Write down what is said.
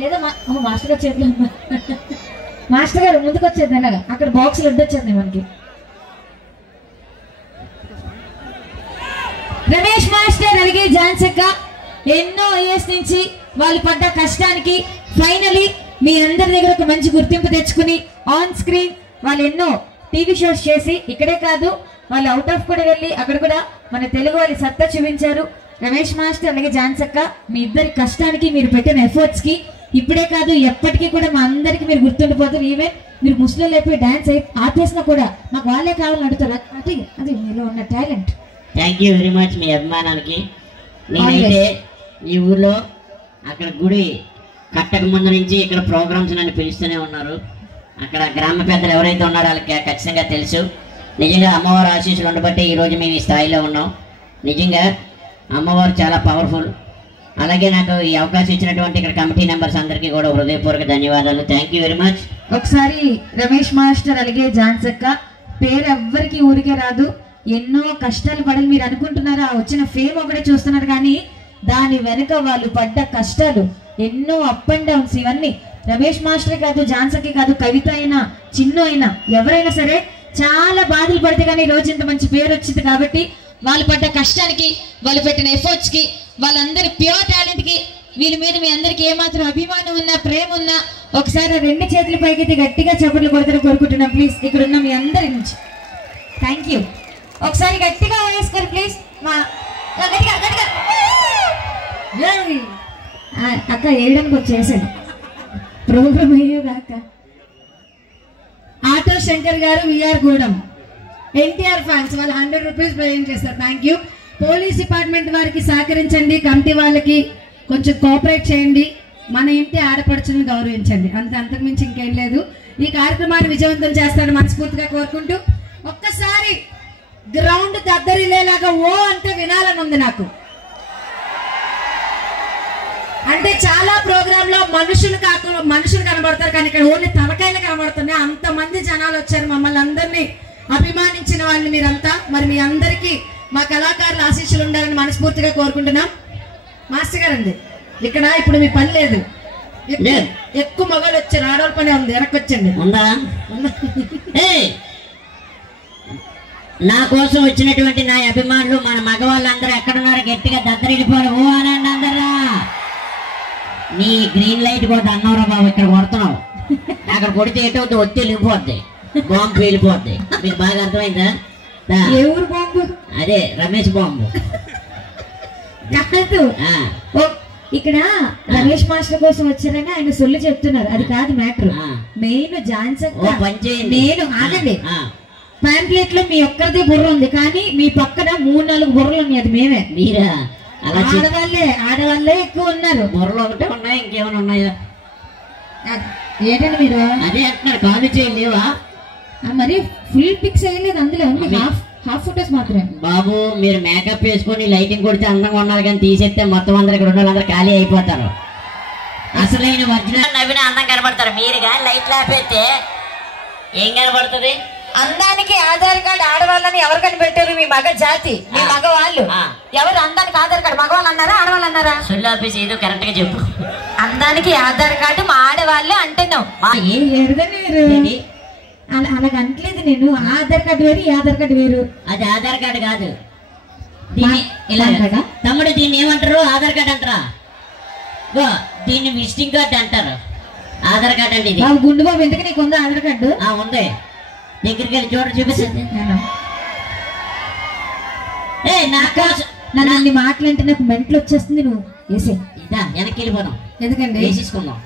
లేదా మాస్టర్ గారు చేతిలో మాస్టర్ గారు ముందుకు వచ్చేది అలాగా అక్కడ బాక్సులు అడ్డొచ్చేది మనకి. రమేష్ మాస్టర్ అలాగే ఝాన్సక్క ఎన్నో ఇయర్స్ నుంచి వాళ్ళు పడ్డ కష్టానికి ఫైనలీ మీ అందరి దగ్గర ఒక మంచి గుర్తింపు తెచ్చుకుని ఆన్ స్క్రీన్ వాళ్ళు ఎన్నో టీవీ షోస్ చేసి ఇక్కడే కాదు వాళ్ళు అవుట్ ఆఫ్ కూడా వెళ్ళి అక్కడ కూడా మన తెలుగు వాళ్ళ సత్తా చూపించారు. రమేష్ మాస్టర్ అలాగే ఝాన్సక్క మీ ఇద్దరి కష్టానికి మీరు పెట్టిన ఎఫర్ట్స్ కి ఇప్పుడే కాదు ఎప్పటికీ కూడా మా అందరికి మీరు గుర్తుండిపోతారు. ఈవెన్ మీరు ముస్లింలు అయిపోయి డాన్స్ ఆపేసినా కూడా మాకు వాళ్ళే కావాలని అడుగుతారు. అది అది మీలో ఉన్న talent. Thank you very much మీ అభిమానానికి. నేనైతే ఈ ఊర్లో అక్కడ గుడి కట్టక ముందు నుంచి ఇక్కడ ప్రోగ్రామ్స్ నన్ను పిలుస్తూనే ఉన్నారు. అక్కడ గ్రామ పెద్దలు ఎవరైతే ఉన్నారో వాళ్ళకి ఖచ్చితంగా తెలుసు. నిజంగా అమ్మవారు ఆశీస్సులు ఉండబట్టి ఈరోజు మేము ఈ స్థాయిలో ఉన్నాం. నిజంగా అమ్మవారు చాలా పవర్ఫుల్. అలాగే నాకు ఈ అవకాశం ఇచ్చినటువంటి ఇక్కడ కమిటీ మెంబర్స్ అందరికీ కూడా హృదయపూర్వక ధన్యవాదాలు. Thank you very much. ఒకసారి రమేష్ మాస్టర్ అలాగే ఝాన్సక్క పేరు ఎవ్వరికి ఊరికే రాదు. ఎన్నో కష్టాలు పడాలి. మీరు అనుకుంటున్నారా వచ్చిన ఫేమ్ ఒకటే చూస్తున్నారు కానీ దాని వెనుక వాళ్ళు పడ్డ కష్టాలు ఎన్నో అప్ అండ్ డౌన్స్ ఇవన్నీ రమేష్ మాస్టర్ కాదు ఝాన్సకి కాదు కవిత అయినా చిన్ను అయినా ఎవరైనా సరే చాలా బాధలు పడితే కానీ ఈ రోజు ఇంత మంచి పేరు వచ్చింది. కాబట్టి వాళ్ళు పడ్డ కష్టానికి వాళ్ళు పెట్టిన ఎఫర్ట్స్ కి వాళ్ళందరి ప్యూర్ టాలెంట్ కి వీళ్ళ మీద మీ అందరికి ఏమాత్రం అభిమానం ఉన్నా ప్రేమ ఉన్నా ఒకసారి రెండు చేతుల పైకి గట్టిగా చప్పట్లు కొడతారని కోరుకుంటున్నాం. ప్లీజ్ ఇక్కడ ఉన్న మీ అందరి నుంచి థ్యాంక్ యూ. ఒకసారి గట్టిగా వేసుకోరు ప్లీజ్. మా అక్క వేయడానికి వచ్చేసాడు ప్రోగ్రామ్ అయ్యేదా అక్క. ఆటో శంకర్ గారు విఆర్ గూడెం ఎన్టీఆర్ ఫ్యాన్స్ వాళ్ళు 100 రూపీస్ పేమెంట్ చేస్తారు. Thank you. పోలీస్ డిపార్ట్మెంట్ వారికి సహకరించండి. కమిటీ వాళ్ళకి కొంచెం కోఆపరేట్ చేయండి. మన ఇంటి ఆడపడుచుని గౌరవించండి. అంతకు మించి ఇంకేం లేదు. ఈ కార్యక్రమాన్ని విజయవంతం చేస్తారని మనస్ఫూర్తిగా కోరుకుంటూ ఒక్కసారి గ్రౌండ్ దద్దరిల్లేలాగా ఓ అంటే వినాలని ఉంది నాకు. అంటే చాలా ప్రోగ్రామ్ లో మనుషులు కనబడతారు కానీ ఇక్కడ ఓన్లీ తలకాయలు కనబడుతున్నాయి. అంతమంది జనాలు వచ్చారు. మమ్మల్ని అందరినీ అభిమానించిన వాళ్ళు మీరంతా. మరి మీ అందరికీ మా కళాకారుల ఆశీస్సులు ఉండాలని మనస్ఫూర్తిగా కోరుకుంటున్నాం. మాస్టర్ గారు అండి ఇక్కడ ఇప్పుడు మీ పని లేదు. ఎక్కువ మగవాళ్ళు వచ్చారు. ఆడవాళ్ళ పని ఉంది. వెనక్కొచ్చండి. నా కోసం వచ్చినటువంటి నా అభిమానులు మన మగవాళ్ళందరూ ఎక్కడున్నారు గట్టిగా దద్దరిల్లిపోరు ఓ అనండి అందరా. నీ గ్రీన్ లైట్ కూడా అన్నవరా బాబు ఇక్కడ కొడుతున్నావు. అక్కడ కొడితే ఏటవుతుంది ఒత్తి వెళ్ళిపోద్ది బాంబు వెళ్ళిపోద్ది. మీకు బాగా అర్థమైందా? ఎవరు బాంబు? అదే రమేష్ బాంబు కాదు. ఇక్కడ రమేష్ మాస్టర్ కోసం వచ్చారని ఆయన సొల్లు చెప్తున్నారు. అది కాదు మ్యాటర్. మెయిన్ ఝాన్సక్క నేను ఆగండి. ప్యాంప్లెట్ లో మీ ఒక్కరిదే బుర్ర ఉంది కానీ మీ పక్కన 3-4 బుర్రలు ఉన్నాయి. అది మేమే. మీరా? ఆడవాళ్ళే ఎక్కువ ఉన్నారు. బుర్రలు ఒకటే ఉన్నాయి ఇంకేమైనా ఉన్నాయా? ఏంటండి మీరు అదే అంటున్నారు. కాలు చేయలేవా? మరి ఫుల్ పిక్స్ వేయలేదు. అందులో ఉంది హాఫ్ ఫోటోస్ మాత్రమే. బాబు మీరు మేకప్ వేసుకొని లైటింగ్ కొడితే అందంగా ఉన్నారు కానీ తీసేస్తే మొత్తం అందరు ఇక్కడ ఉన్న వాళ్ళందరూ ఖాళీ అయిపోతారు. అసలైన ఒరిజినల్ నవ్విన అందం కనబడతారు. మీరు కానీ లైట్ లేకపోతే ఏం కనబడుతుంది? అందానికి ఆధార్ కార్డు ఆడవాళ్ళని ఎవరు కనిపెట్టారు? మీ మగ జాతి, మీ మగవాళ్ళు. ఎవరు అందానికి ఆధార్ కార్డు? మగవాళ్ళు అన్నారా ఆడవాళ్ళు అన్నారా? సొల్లు ఆఫీస్ ఏదో కరెక్ట్ గా చెప్పు. అందానికి ఆధార్ కార్డు మా ఆడవాళ్ళు అంటున్నావు. ఏం లేదని మీరు అలాగ అంటలేదు. నేను ఆధార్ కార్డు వేరు ఈ ఆధార్ కార్డు వేరు. అది ఆధార్ కార్డు కాదు. తమ్ముడు దీన్ని ఏమంటారు? ఆధార్ కార్డు అంటారా? దీన్ని విజిటింగ్ కార్డు అంటారు. ఆధార్ కార్డు అంటే ఇది. గుండు బాబు ఎందుకు నీకు ఉందా ఆధార్ కార్డు? ఉంది. దగ్గరికి వెళ్ళి చూడ చూపిస్తుంది. నన్ను మాటలంటే నాకు మెంటలు వచ్చేస్తుంది. నువ్వు వేసే వెనక్కి వెళ్ళిపోదాం. ఎందుకండి వేసేసుకుందాం.